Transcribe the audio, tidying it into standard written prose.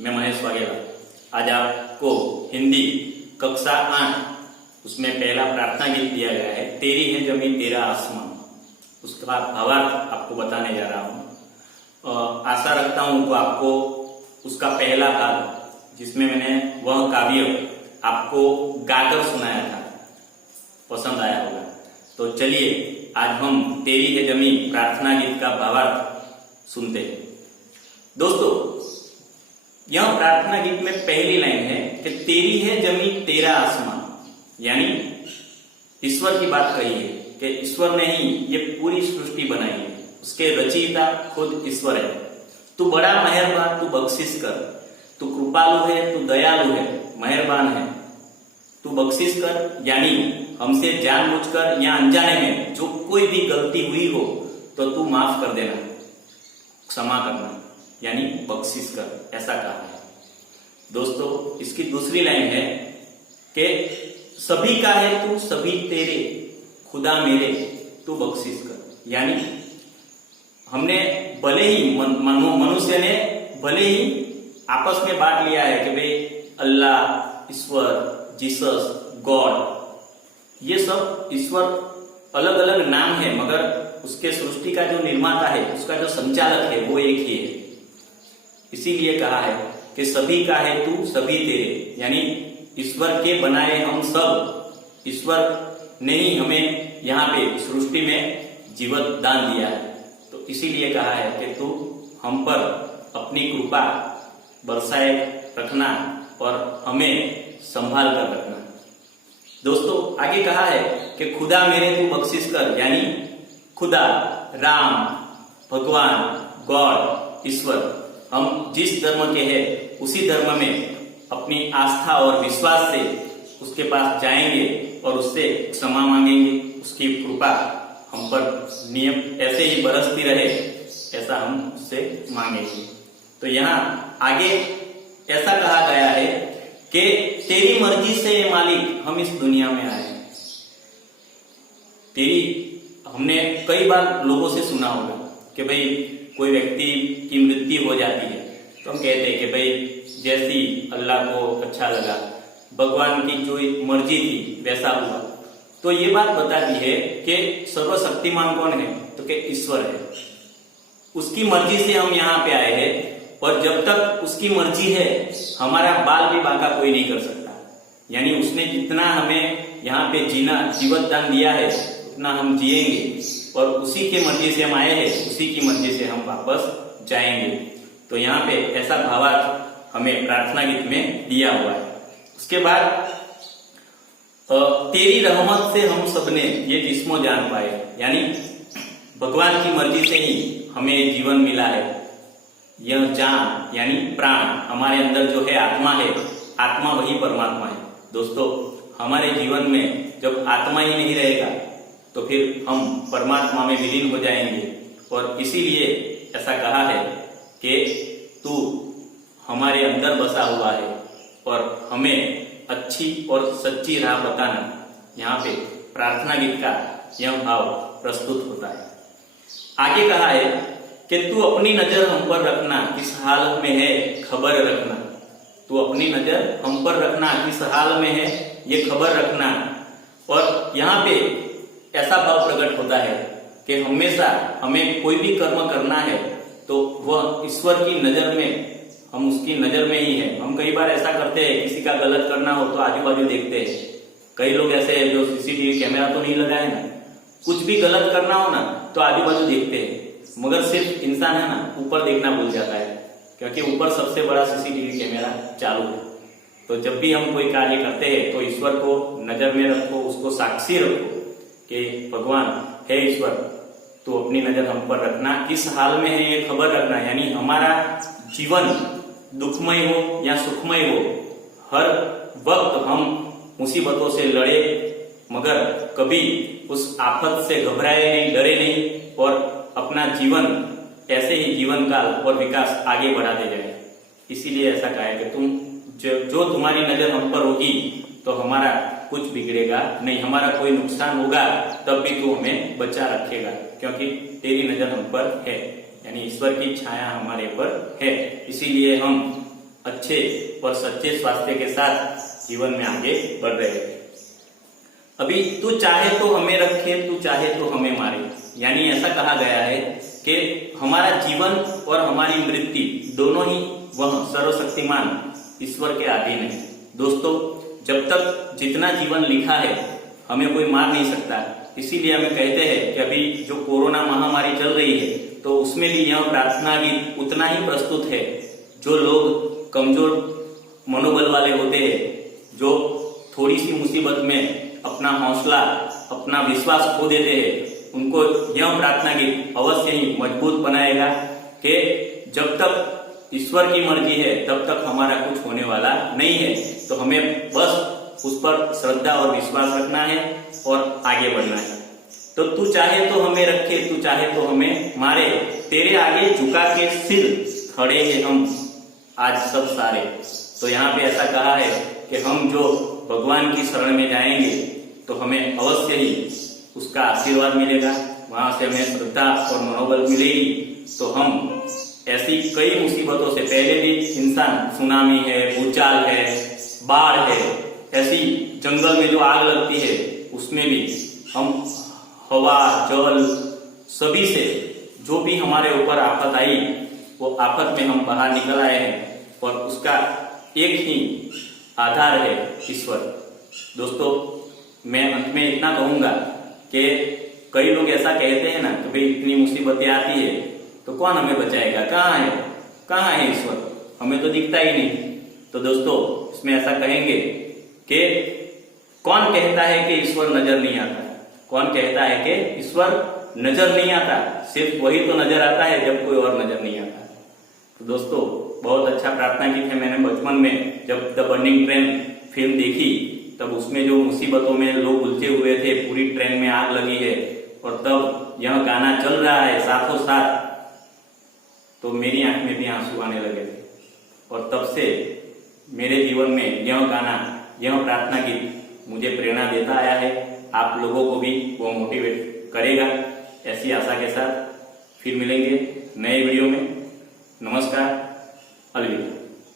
मैं महेश वाघेला। आज आपको हिंदी कक्षा 8 उसमें पहला प्रार्थना गीत दिया गया है, तेरी है जमीन तेरा आसमान। उसका भावार्थ आपको बताने जा रहा हूँ। आशा रखता हूँ कि आपको उसका पहला भाग जिसमें मैंने वह काव्य आपको गाकर सुनाया था पसंद आया होगा। तो चलिए आज हम तेरी है जमीन प्रार्थना गीत का भावार्थ सुनते हैं। दोस्तों, यह प्रार्थना गीत में पहली लाइन है कि तेरी है जमीन तेरा आसमान, यानी ईश्वर की बात कही है कि ईश्वर ने ही ये पूरी सृष्टि बनाई है, उसके रचयिता खुद ईश्वर है। तू बड़ा मेहरबान, तू बख्शिश कर, तू कृपालु है, तू दयालु है, मेहरबान है, तू बख्शिश कर। यानी हमसे जानबूझकर या अनजाने में जो कोई भी गलती हुई हो तो तू माफ कर देना, क्षमा करना, यानी बख्शिश कर, ऐसा कहा है। दोस्तों, इसकी दूसरी लाइन है कि सभी का है तू सभी तेरे, खुदा मेरे तू बख्शिश कर। यानी हमने भले ही मनुष्य ने भले ही आपस में बांट लिया है कि भाई अल्लाह, ईश्वर, जीसस, गॉड, ये सब ईश्वर अलग अलग नाम है, मगर उसके सृष्टि का जो निर्माता है, उसका जो संचालक है, वो एक ही है। इसीलिए कहा है कि सभी का है तू सभी तेरे, यानी ईश्वर के बनाए हम सब, ईश्वर ने ही हमें यहाँ पे सृष्टि में जीवन दान दिया है। तो इसीलिए कहा है कि तू हम पर अपनी कृपा बरसाए रखना और हमें संभाल कर रखना। दोस्तों, आगे कहा है कि खुदा मेरे तू बख्शिश कर, यानी खुदा, राम, भगवान, गॉड, ईश्वर, हम जिस धर्म के हैं उसी धर्म में अपनी आस्था और विश्वास से उसके पास जाएंगे और उससे क्षमा मांगेंगे, उसकी कृपा हम पर नियम ऐसे ही बरसती रहे, ऐसा हम उससे मांगेंगे। तो यहाँ आगे ऐसा कहा गया है कि तेरी मर्जी से मालिक हम इस दुनिया में आए। हमने कई बार लोगों से सुना होगा कि भाई कोई व्यक्ति की मृत्यु हो जाती है तो हम कहते हैं कि भाई जैसी अल्लाह को अच्छा लगा, भगवान की जो मर्जी थी वैसा हुआ। तो ये बात बताती है कि सर्वशक्तिमान कौन है, तो कि ईश्वर है। उसकी मर्जी से हम यहाँ पे आए हैं और जब तक उसकी मर्जी है हमारा बाल भी बांका कोई नहीं कर सकता। यानी उसने जितना हमें यहाँ पे जीवन दान दिया है उतना हम जिएंगे और उसी के मर्जी से हम आए हैं, उसी की मर्जी से हम वापस जाएंगे। तो यहाँ पे ऐसा भावार्थ हमें प्रार्थना गीत में दिया हुआ है। उसके बाद तेरी रहमत से हम सबने ये जिस्मो जान पाए, यानी भगवान की मर्जी से ही हमें जीवन मिला है। यह जान यानी प्राण, हमारे अंदर जो है आत्मा है, आत्मा वही परमात्मा है। दोस्तों, हमारे जीवन में जब आत्मा ही नहीं रहेगा तो फिर हम परमात्मा में विलीन हो जाएंगे। और इसीलिए ऐसा कहा है कि तू हमारे अंदर बसा हुआ है और हमें अच्छी और सच्ची राह बताना। यहाँ पे प्रार्थना गीत का यह भाव प्रस्तुत होता है। आगे कहा है कि तू अपनी नजर हम पर रखना, किस हाल में है खबर रखना। तू अपनी नजर हम पर रखना, किस हाल में है ये खबर रखना। और यहाँ पे ऐसा भाव प्रकट होता है कि हमेशा हमें कोई भी कर्म करना है तो वह ईश्वर की नजर में, हम उसकी नजर में ही है। हम कई बार ऐसा करते हैं, किसी का गलत करना हो तो आजू बाजू देखते हैं। कई लोग ऐसे हैं जो सीसीटीवी कैमरा तो नहीं लगाए ना, कुछ भी गलत करना हो ना तो आजू बाजू देखते हैं, मगर सिर्फ इंसान है ना ऊपर देखना भूल जाता है, क्योंकि ऊपर सबसे बड़ा सीसीटीवी कैमरा चालू है। तो जब भी हम कोई कार्य करते हैं तो ईश्वर को नजर में रखो, उसको साक्षी रखो कि भगवान है ईश्वर, तो अपनी नजर हम पर रखना, किस हाल में है ये खबर रखना। यानी हमारा जीवन दुखमय हो या सुखमय हो, हर वक्त हम मुसीबतों से लड़े मगर कभी उस आफत से घबराए नहीं, डरे नहीं और अपना जीवन ऐसे ही जीवन काल और विकास आगे बढ़ाते जाए। इसीलिए ऐसा कहा है कि तुम जो तुम्हारी नजर हम पर होगी तो हमारा कुछ बिगड़ेगा नहीं, हमारा कोई नुकसान होगा तब भी तू हमें बचा रखेगा, क्योंकि तेरी नजर हम पर है। यानी ईश्वर की छाया हमारे पर है, इसीलिए हम अच्छे और सच्चे स्वास्थ्य के साथ जीवन में आगे बढ़ रहे हैं। अभी तू चाहे तो हमें रखे, तू चाहे तो हमें मारे, यानी ऐसा कहा गया है कि हमारा जीवन और हमारी मृत्यु दोनों ही वह सर्वशक्तिमान ईश्वर के अधीन है। दोस्तों, जब तक जितना जीवन लिखा है हमें कोई मार नहीं सकता। इसीलिए हमें कहते हैं कि अभी जो कोरोना महामारी चल रही है तो उसमें भी यह प्रार्थना गीत उतना ही प्रस्तुत है। जो लोग कमजोर मनोबल वाले होते हैं, जो थोड़ी सी मुसीबत में अपना हौसला, अपना विश्वास खो देते हैं, उनको यह प्रार्थना गीत अवश्य ही मजबूत बनाएगा कि जब तक ईश्वर की मर्जी है तब तक हमारा कुछ होने वाला नहीं है। तो हमें बस उस पर श्रद्धा और विश्वास रखना है और आगे बढ़ना है। तो तू चाहे तो हमें रखे, तू चाहे तो हमें मारे, तेरे आगे झुका के सिर खड़े हैं हम आज सब सारे। तो यहाँ पे ऐसा कहा है कि हम जो भगवान की शरण में जाएंगे तो हमें अवश्य ही उसका आशीर्वाद मिलेगा, वहां से हमें श्रद्धा और मनोबल मिलेगी। तो हम ऐसी कई मुसीबतों से, पहले भी इंसान, सुनामी है, भूचाल है, बाढ़ है, ऐसी जंगल में जो आग लगती है उसमें भी हम हवा, जल, सभी से जो भी हमारे ऊपर आफत आई वो आफत में हम बाहर निकल आए हैं और उसका एक ही आधार है ईश्वर। दोस्तों, मैं अंत में इतना कहूंगा कि कई लोग ऐसा कहते हैं ना कि भाई इतनी मुसीबतें आती है तो कौन हमें बचाएगा, कहाँ है ईश्वर, हमें तो दिखता ही नहीं। तो दोस्तों, इसमें ऐसा कहेंगे कि कौन कहता है कि ईश्वर नजर नहीं आता? कौन कहता है कि ईश्वर नजर नहीं आता? सिर्फ वही तो नजर आता है जब कोई और नजर नहीं आता। तो दोस्तों, बहुत अच्छा प्रार्थना गीत है। मैंने बचपन में जब द बर्निंग ट्रेन फिल्म देखी तब उसमें जो मुसीबतों में लोग उलझे हुए थे, पूरी ट्रेन में आग लगी है और तब यह गाना चल रहा है साथों साथ, तो मेरी आंख में भी आंसू आने लगे थे। और तब से मेरे जीवन में यह गाना, यह प्रार्थना गीत मुझे प्रेरणा देता आया है। आप लोगों को भी वो मोटिवेट करेगा, ऐसी आशा के साथ फिर मिलेंगे नए वीडियो में। नमस्कार, अलविदा।